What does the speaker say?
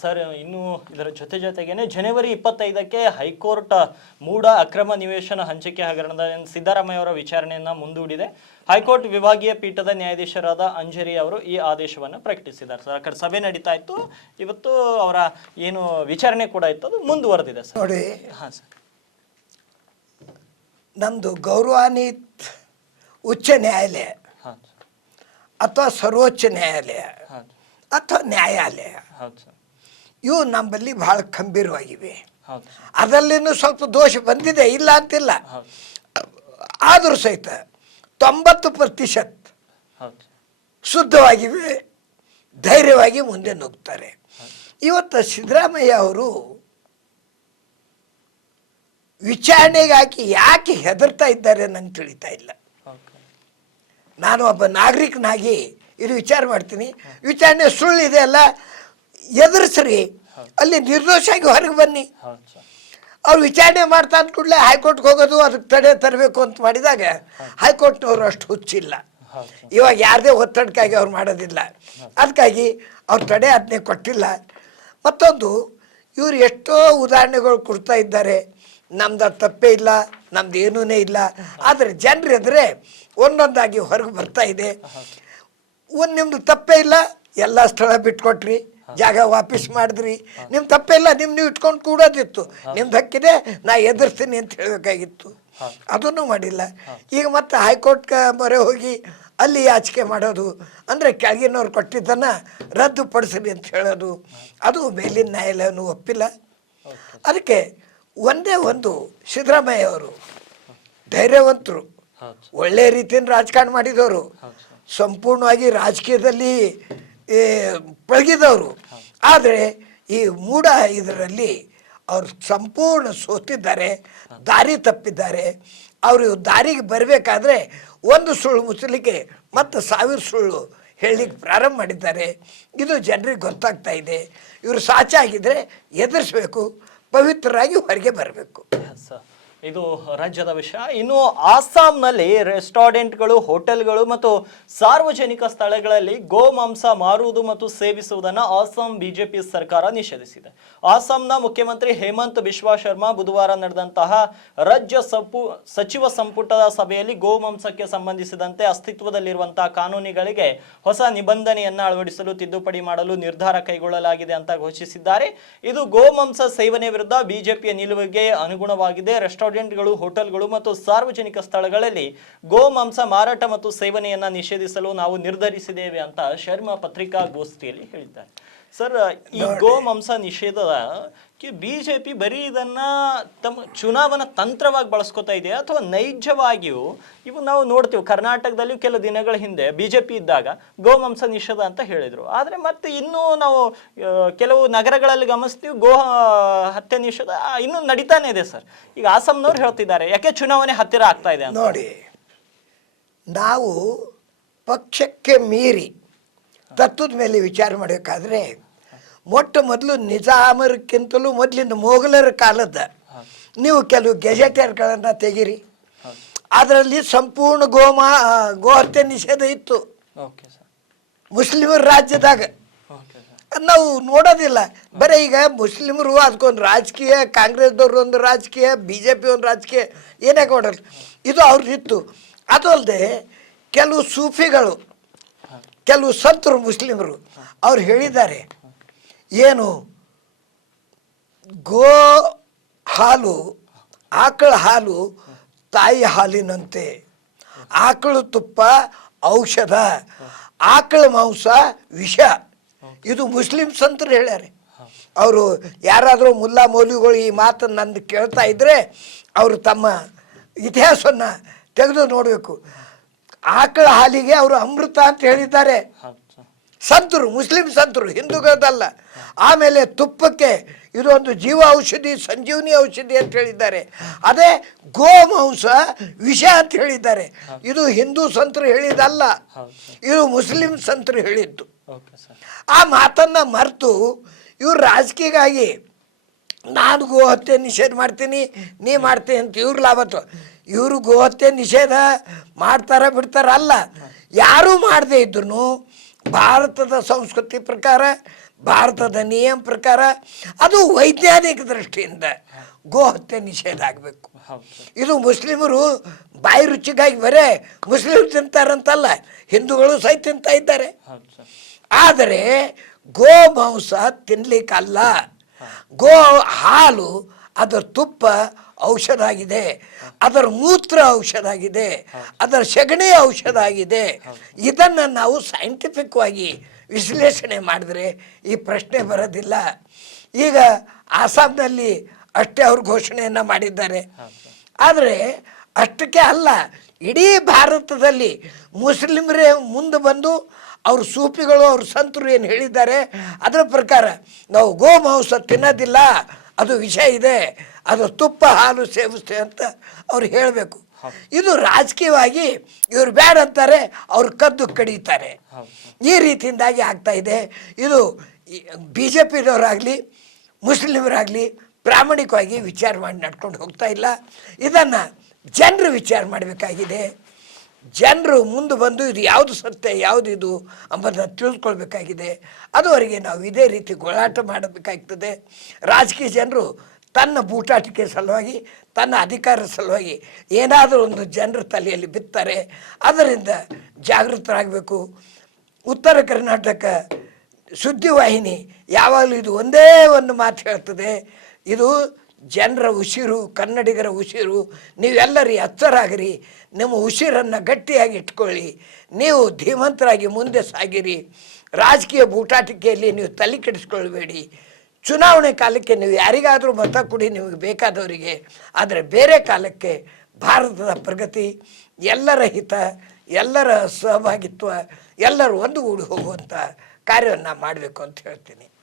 Sir ಇನ್ನು ಇದರ ಜೊತೆ ಜೊತೆಗೇನೆ ಜನವರಿ ಇಪ್ಪತ್ತೈದಕ್ಕೆ ಹೈಕೋರ್ಟ್ ಮೂಡ ಅಕ್ರಮ ನಿವೇಶನ ಹಂಚಿಕೆ ಹಗರಣದ ಸಿದ್ದರಾಮಯ್ಯ ಅವರ ವಿಚಾರಣೆಯನ್ನು ಮುಂದೂಡಿದೆ. ಹೈಕೋರ್ಟ್ ವಿಭಾಗೀಯ ಪೀಠದ ನ್ಯಾಯಾಧೀಶರಾದ ಅಂಜರಿ ಅವರು ಈ ಆದೇಶವನ್ನು ಪ್ರಕಟಿಸಿದ್ದಾರೆ. ಸರ್ ಆ ಕಡೆ ಸಭೆ ನಡೀತಾ ಇತ್ತು. ಇವತ್ತು ಅವರ ಏನು ವಿಚಾರಣೆ ಕೂಡ ಇತ್ತು. ಅದು ಮುಂದುವರೆದಿದೆ ಸರ್. ನೋಡಿ ಹಾಂ ಸರ್. ನಮ್ಮದು ಗೌರವಾನ್ವಿತ್ ಉಚ್ಚ ನ್ಯಾಯಾಲಯ ಹಾಂ ಅಥವಾ ಸರ್ವೋಚ್ಚ ನ್ಯಾಯಾಲಯ ಹಾಂ ಅಥವಾ ನ್ಯಾಯಾಲಯ ಹೌದು ಸರ್. ಇವು ನಮ್ಮಲ್ಲಿ ಬಹಳ ಗಂಭೀರವಾಗಿವೆ ಅದರಲ್ಲಿನೂ ಸ್ವಲ್ಪ ದೋಷ ಬಂದಿದೆ ಇಲ್ಲ ಅಂತಿಲ್ಲ. ಆದರೂ ಸಹಿತ ತೊಂಬತ್ತು ಪ್ರತಿಶತ ಶುದ್ಧವಾಗಿವೆ ಧೈರ್ಯವಾಗಿ ಮುಂದೆ ನುಗ್ತಾರೆ. ಇವತ್ತು ಸಿದ್ದರಾಮಯ್ಯ ಅವರು ವಿಚಾರಣೆಗಾಗಿ ಯಾಕೆ ಹೆದರ್ತಾ ಇದ್ದಾರೆ ನಂಗೆ ತಿಳಿತಾ ಇಲ್ಲ. ನಾನು ಒಬ್ಬ ನಾಗರಿಕನಾಗಿ ಇದು ವಿಚಾರ ಮಾಡ್ತೀನಿ. ವಿಚಾರಣೆ ಸುಳ್ಳಿದೆ ಅಲ್ಲ ಎದುರಿಸ್ರಿ. ಅಲ್ಲಿ ನಿರ್ದೋಷಾಗಿ ಹೊರಗೆ ಬನ್ನಿ. ಅವ್ರು ವಿಚಾರಣೆ ಮಾಡ್ತಾ ಅಂದ ಕೂಡಲೇ ಹೈಕೋರ್ಟ್ಗೆ ಹೋಗೋದು ಅದಕ್ಕೆ ತಡೆ ತರಬೇಕು ಅಂತ ಮಾಡಿದಾಗ ಹೈಕೋರ್ಟ್ನವರು ಅಷ್ಟು ಹುಚ್ಚಿಲ್ಲ. ಇವಾಗ ಯಾರದೇ ಒತ್ತಡಕ್ಕಾಗಿ ಅವ್ರು ಮಾಡೋದಿಲ್ಲ. ಅದಕ್ಕಾಗಿ ಅವ್ರು ತಡೆ ಆಜ್ಞೆ ಕೊಟ್ಟಿಲ್ಲ. ಮತ್ತೊಂದು ಇವರು ಎಷ್ಟೋ ಉದಾಹರಣೆಗಳು ಕೊಡ್ತಾ ಇದ್ದಾರೆ. ನಮ್ದು ಅದು ತಪ್ಪೇ ಇಲ್ಲ ನಮ್ದು ಏನೂ ಇಲ್ಲ. ಆದರೆ ಜನರು ಎಂದರೆ ಒಂದೊಂದಾಗಿ ಹೊರಗೆ ಬರ್ತಾ ಇದೆ. ಒಂದು ನಿಮ್ಮದು ತಪ್ಪೇ ಇಲ್ಲ ಎಲ್ಲ ಸ್ಥಳ ಬಿಟ್ಕೊಟ್ರಿ. ಜಾಗ ವಾಪಸ್ ಮಾಡಿದ್ರಿ. ನಿಮ್ಮ ತಪ್ಪೆಲ್ಲ ನಿಮ್ ನೀವು ಇಟ್ಕೊಂಡು ಕೂಡೋದಿತ್ತು. ನಿಮ್ದು ಹಕ್ಕಿದೆ ನಾ ಎದುರಿಸ್ತೀನಿ ಅಂತ ಹೇಳಬೇಕಾಗಿತ್ತು. ಅದನ್ನು ಮಾಡಿಲ್ಲ. ಈಗ ಮತ್ತೆ ಹೈಕೋರ್ಟ್ ಮೊರೆ ಹೋಗಿ ಅಲ್ಲಿ ಯಾಚಿಕೆ ಮಾಡೋದು ಅಂದರೆ ಕೆಳಗಿನವ್ರು ಕೊಟ್ಟಿದ್ದನ್ನು ರದ್ದುಪಡಿಸಲಿ ಅಂತ ಹೇಳೋದು ಅದು ಮೇಲಿನ ನ್ಯಾಯಾಲಯನೂ ಒಪ್ಪಿಲ್ಲ. ಅದಕ್ಕೆ ಒಂದೇ ಒಂದು ಸಿದ್ದರಾಮಯ್ಯ ಅವರು ಧೈರ್ಯವಂತರು ಒಳ್ಳೆ ರೀತಿಯಿಂದ ರಾಜಕಾರಣ ಮಾಡಿದವರು. ಸಂಪೂರ್ಣವಾಗಿ ರಾಜಕೀಯದಲ್ಲಿ ಏ, ಪಳಗಿದವರು. ಆದರೆ ಈ ಮೂಢ ಇದರಲ್ಲಿ ಅವರು ಸಂಪೂರ್ಣ ಸೋತಿದ್ದಾರೆ ದಾರಿ ತಪ್ಪಿದ್ದಾರೆ. ಅವರು ದಾರಿಗೆ ಬರಬೇಕಾದ್ರೆ ಒಂದು ಸುಳ್ಳು ಮುಚ್ಚಲಿಕ್ಕೆ ಮತ್ತು ಸಾವಿರ ಸುಳ್ಳು ಹೇಳಲಿಕ್ಕೆ ಪ್ರಾರಂಭ ಮಾಡಿದ್ದಾರೆ. ಇದು ಜನರಿಗೆ ಗೊತ್ತಾಗ್ತಾ ಇದೆ. ಇವರು ಸಾಚಾಗಿದ್ದರೆ ಎದುರಿಸ್ಬೇಕು ಪವಿತ್ರರಾಗಿ ಹೊರಗೆ ಬರಬೇಕು. ಇದು ರಾಜ್ಯದ ವಿಷಯ. ಇನ್ನು ಆಸ್ಸಾಂನಲ್ಲಿ ರೆಸ್ಟೋರೆಂಟ್ಗಳು, ಹೋಟೆಲ್ಗಳು ಮತ್ತು ಸಾರ್ವಜನಿಕ ಸ್ಥಳಗಳಲ್ಲಿ ಗೋಮಾಂಸ ಮಾರುವುದು ಮತ್ತು ಸೇವಿಸುವುದನ್ನು ಅಸ್ಸಾಂ ಬಿಜೆಪಿ ಸರ್ಕಾರ ನಿಷೇಧಿಸಿದೆ. ಆಸ್ಸಾಂನ ಮುಖ್ಯಮಂತ್ರಿ ಹೇಮಂತ್ ಬಿಶ್ವಾ ಶರ್ಮಾ ಬುಧವಾರ ನಡೆದಂತಹ ರಾಜ್ಯ ಸಪು, ಸಚಿವ ಸಂಪುಟದ ಸಭೆಯಲ್ಲಿ ಗೋಮಾಂಸಕ್ಕೆ ಸಂಬಂಧಿಸಿದಂತೆ ಅಸ್ತಿತ್ವದಲ್ಲಿರುವಂತಹ ಕಾನೂನುಗಳಿಗೆ ಹೊಸ ನಿಬಂಧನೆಯನ್ನು ಅಳವಡಿಸಲು ತಿದ್ದುಪಡಿ ಮಾಡಲು ನಿರ್ಧಾರ ಕೈಗೊಳ್ಳಲಾಗಿದೆ ಅಂತ ಘೋಷಿಸಿದ್ದಾರೆ. ಇದು ಗೋಮಾಂಸ ಸೇವನೆ ವಿರುದ್ಧ ಬಿಜೆಪಿಯ ನಿಲುವಿಗೆ ಅನುಗುಣವಾಗಿದೆ. ರೆಸ್ಟೋರೆಂಟ್ಗಳು ಹೋಟೆಲ್ಗಳು ಮತ್ತು ಸಾರ್ವಜನಿಕ ಸ್ಥಳಗಳಲ್ಲಿ ಗೋಮಾಂಸ ಮಾರಾಟ ಮತ್ತು ಸೇವನೆಯನ್ನ ನಿಷೇಧಿಸಲು ನಾವು ನಿರ್ಧರಿಸಿದ್ದೇವೆ ಅಂತ ಶರ್ಮಾ ಪತ್ರಿಕಾಗೋಷ್ಠಿಯಲ್ಲಿ ಹೇಳಿದ್ದಾರೆ. ಸರ್ ಈ ಗೋಮಾಂಸ ನಿಷೇಧದ ಬಿಜೆಪಿ ಬರೀ ಇದನ್ನು ತಮ್ಮ ಚುನಾವಣಾ ತಂತ್ರವಾಗಿ ಬಳಸ್ಕೊತಾ ಇದೆಯಾ? ಅಥವಾ ನೈಜವಾಗಿಯೂ ಇವು ನಾವು ನೋಡ್ತೀವಿ, ಕರ್ನಾಟಕದಲ್ಲಿ ಕೆಲವು ದಿನಗಳ ಹಿಂದೆ ಬಿ ಜೆ ಪಿ ಇದ್ದಾಗ ಗೋಮಾಂಸ ನಿಷೇಧ ಅಂತ ಹೇಳಿದರು. ಆದರೆ ಮತ್ತೆ ಇನ್ನೂ ನಾವು ಕೆಲವು ನಗರಗಳಲ್ಲಿ ಗಮನಿಸ್ತೀವಿ, ಗೋ ಹತ್ಯೆ ನಿಷೇಧ ಇನ್ನೂ ನಡೀತಾನೆ ಇದೆ ಸರ್. ಈಗ ಹಾಸಂನವ್ರು ಹೇಳ್ತಿದ್ದಾರೆ, ಯಾಕೆ ಚುನಾವಣೆ ಹತ್ತಿರ ಆಗ್ತಾ ಇದೆ ನೋಡಿ, ನಾವು ಪಕ್ಷಕ್ಕೆ ಮೀರಿ ತತ್ವದ ಮೇಲೆ ವಿಚಾರ ಮಾಡಬೇಕಾದ್ರೆ ಮೊಟ್ಟ ಮೊದಲು ನಿಜಾಮರಕ್ಕಿಂತಲೂ ಮೊದಲಿಂದ ಮೊಘಲರ ಕಾಲದ ನೀವು ಕೆಲವು ಗೆಜೆಟರ್ಗಳನ್ನು ತೆಗೀರಿ. ಅದರಲ್ಲಿ ಸಂಪೂರ್ಣ ಗೋಮಾ ಗೋಹತ್ಯೆ ನಿಷೇಧ ಇತ್ತು. ಮುಸ್ಲಿಮರ ರಾಜ್ಯದಾಗ. ನಾವು ನೋಡೋದಿಲ್ಲ. ಬರೀ ಈಗ ಮುಸ್ಲಿಮರು ಅದಕ್ಕೊಂದು ರಾಜಕೀಯ ಕಾಂಗ್ರೆಸ್ದವ್ರು ಒಂದು ರಾಜಕೀಯ ಬಿ ಜೆ ಪಿ ಒಂದು ರಾಜಕೀಯ ಏನೇ ಕೊಡಲ್ಲ ಇದು ಅವ್ರದ್ದಿತ್ತು ಅದು ಅಲ್ಲದೆ ಕೆಲವು ಸೂಫಿಗಳು ಕೆಲವು ಸಂತರು ಮುಸ್ಲಿಮರು ಅವ್ರು ಹೇಳಿದ್ದಾರೆ. ಏನು? ಗೋ ಹಾಲು, ಆಕಳ ಹಾಲು ತಾಯಿ ಹಾಲಿನಂತೆ. ಆಕಳು ತುಪ್ಪ ಔಷಧ, ಆಕಳ ಮಾಂಸ ವಿಷ. ಇದು ಮುಸ್ಲಿಂ ಸಂತರು ಹೇಳ್ಯಾರೆ. ಅವರು ಯಾರಾದರೂ ಮುಲ್ಲಾ ಮೌಲಿಗಳು ಈ ಮಾತನ್ನು ನಂದು ಕೇಳ್ತಾ ಇದ್ದರೆ ಅವರು ತಮ್ಮ ಇತಿಹಾಸವನ್ನು ತೆಗೆದು ನೋಡಬೇಕು. ಆಕಳ ಹಾಲಿಗೆ ಅವರು ಅಮೃತ ಅಂತ ಹೇಳಿದ್ದಾರೆ. ಸಂತರು ಮುಸ್ಲಿಂ ಸಂತರು ಹಿಂದೂಗಳದಲ್ಲ. ಆಮೇಲೆ ತುಪ್ಪಕ್ಕೆ ಇದೊಂದು ಜೀವ ಔಷಧಿ ಸಂಜೀವನಿ ಔಷಧಿ ಅಂತ ಹೇಳಿದ್ದಾರೆ. ಅದೇ ಗೋಮಾಂಸ ವಿಷ ಅಂತ ಹೇಳಿದ್ದಾರೆ. ಇದು ಹಿಂದೂ ಸಂತರು ಹೇಳಿದಲ್ಲ. ಇದು ಮುಸ್ಲಿಂ ಸಂತರು ಹೇಳಿದ್ದು. ಆ ಮಾತನ್ನ ಮರೆತು ಇವ್ರು ರಾಜಕೀಯಗಾಗಿ ನಾನು ಗೋಹತ್ಯೆ ನಿಷೇಧ ಮಾಡ್ತೀನಿ ನೀ ಮಾಡ್ತೀನಿ ಅಂತ ಇವ್ರು ಲಾಭತ್ತು ಇವರು ಗೋಹತ್ಯೆ ನಿಷೇಧ ಮಾಡ್ತಾರ ಬಿಡ್ತಾರ ಅಲ್ಲ ಯಾರೂ ಮಾಡದೇ ಇದ್ರು ಭಾರತದ ಸಂಸ್ಕೃತಿ ಪ್ರಕಾರ ಭಾರತದ ನಿಯಮ ಪ್ರಕಾರ ಅದು ವೈಜ್ಞಾನಿಕ ದೃಷ್ಟಿಯಿಂದ ಗೋ ಹತ್ಯೆ ನಿಷೇಧ ಆಗಬೇಕು. ಇದು ಮುಸ್ಲಿಮರು ಬಾಯಿ ರುಚಿಗಾಗಿ ಬರೇ ಮುಸ್ಲಿಮ್ ತಿಂತಾರಂತಲ್ಲ ಹಿಂದೂಗಳು ಸಹ ತಿಂತಾ ಇದ್ದಾರೆ. ಆದರೆ ಗೋ ಮಾಂಸ ತಿನ್ಲಿಕ್ಕಲ್ಲ. ಗೋ ಹಾಲು ಅದರ ತುಪ್ಪ ಔಷಧ ಆಗಿದೆ ಅದರ ಮೂತ್ರ ಔಷಧ ಆಗಿದೆ ಅದರ ಸಗಣಿ ಔಷಧ ಆಗಿದೆ ಇದನ್ನು ನಾವು ಸೈಂಟಿಫಿಕ್ವಾಗಿ ವಿಶ್ಲೇಷಣೆ ಮಾಡಿದ್ರೆ ಈ ಪ್ರಶ್ನೆ ಬರೋದಿಲ್ಲ. ಈಗ ಆಸಾಮ್ನಲ್ಲಿ ಅಷ್ಟೇ ಅವ್ರ ಘೋಷಣೆಯನ್ನು ಮಾಡಿದ್ದಾರೆ. ಆದರೆ ಅಷ್ಟಕ್ಕೆ ಅಲ್ಲ, ಇಡೀ ಭಾರತದಲ್ಲಿ ಮುಸ್ಲಿಮರೇ ಮುಂದೆ ಬಂದು ಅವ್ರ ಸೂಫಿಗಳು, ಅವ್ರ ಸಂತರು ಏನು ಹೇಳಿದ್ದಾರೆ? ಅದರ ಪ್ರಕಾರ ನಾವು ಗೋ ಮಾಂಸ ತಿನ್ನೋದಿಲ್ಲ. ಅದು ವಿಷ ಇದೆ. ಅದು ತುಪ್ಪ ಹಾಲು ಸೇವಿಸ್ತೆ ಅಂತ ಅವ್ರು ಹೇಳಬೇಕು. ಇದು ರಾಜಕೀಯವಾಗಿ ಇವ್ರು ಬೇಡ ಅಂತಾರೆ ಅವ್ರು ಕದ್ದು ಕಡಿತಾರೆ. ಈ ರೀತಿಯಿಂದಾಗಿ ಆಗ್ತಾ ಇದೆ. ಇದು ಬಿ ಜೆ ಪಿದವರಾಗಲಿ ಮುಸ್ಲಿಮರಾಗಲಿ ಪ್ರಾಮಾಣಿಕವಾಗಿ ವಿಚಾರ ಮಾಡಿ ನಡ್ಕೊಂಡು ಹೋಗ್ತಾ ಇಲ್ಲ. ಇದನ್ನು ಜನರು ವಿಚಾರ ಮಾಡಬೇಕಾಗಿದೆ. ಜನರು ಮುಂದೆ ಬಂದು ಇದು ಯಾವುದು ಸತ್ಯ, ಯಾವುದು ಇದು ಎಂಬುದನ್ನು ತಿಳ್ಕೊಳ್ಬೇಕಾಗಿದೆ ಅದುವರೆಗೆ ನಾವು ಇದೇ ರೀತಿ ಗೋಳಾಟ ಮಾಡಬೇಕಾಗ್ತದೆ. ರಾಜಕೀಯ ಜನರು ತನ್ನ ಬೂಟಾಟಿಕೆ ಸಲುವಾಗಿ, ತನ್ನ ಅಧಿಕಾರ ಸಲುವಾಗಿ ಏನಾದರೂ ಒಂದು ಜನರ ತಲೆಯಲ್ಲಿ ಬಿತ್ತಾರೆ. ಅದರಿಂದ ಜಾಗೃತರಾಗಬೇಕು. ಉತ್ತರ ಕರ್ನಾಟಕ ಸುದ್ದಿವಾಹಿನಿ ಯಾವಾಗಲೂ ಇದು ಒಂದೇ ಒಂದು ಮಾತು ಹೇಳ್ತದೆ. ಇದು ಜನರ ಉಸಿರು, ಕನ್ನಡಿಗರ ಉಸಿರು, ನೀವೆಲ್ಲರೂ ಎಚ್ಚರಾಗಿರಿ ನಿಮ್ಮ ಉಸಿರನ್ನು ಗಟ್ಟಿಯಾಗಿ ಇಟ್ಕೊಳ್ಳಿ. ನೀವು ಧೀಮಂತರಾಗಿ ಮುಂದೆ ಸಾಗಿರಿ. ರಾಜಕೀಯ ಬೂಟಾಟಿಕೆಯಲ್ಲಿ ನೀವು ತಲೆ ಕೆಡಿಸ್ಕೊಳ್ಬೇಡಿ. ಚುನಾವಣೆ ಕಾಲಕ್ಕೆ ನೀವು ಯಾರಿಗಾದರೂ ಮತ ಕೊಡಿ, ನಿಮಗೆ ಬೇಕಾದವರಿಗೆ. ಆದರೆ ಬೇರೆ ಕಾಲಕ್ಕೆ ಭಾರತದ ಪ್ರಗತಿ, ಎಲ್ಲರ ಹಿತ, ಎಲ್ಲರ ಸಹಭಾಗಿತ್ವ, ಎಲ್ಲರೂ ಒಂದುಗೂಡಿ ಹೋಗುವಂಥ ಕಾರ್ಯವನ್ನು ಮಾಡಬೇಕು ಅಂತ ಹೇಳ್ತೀನಿ.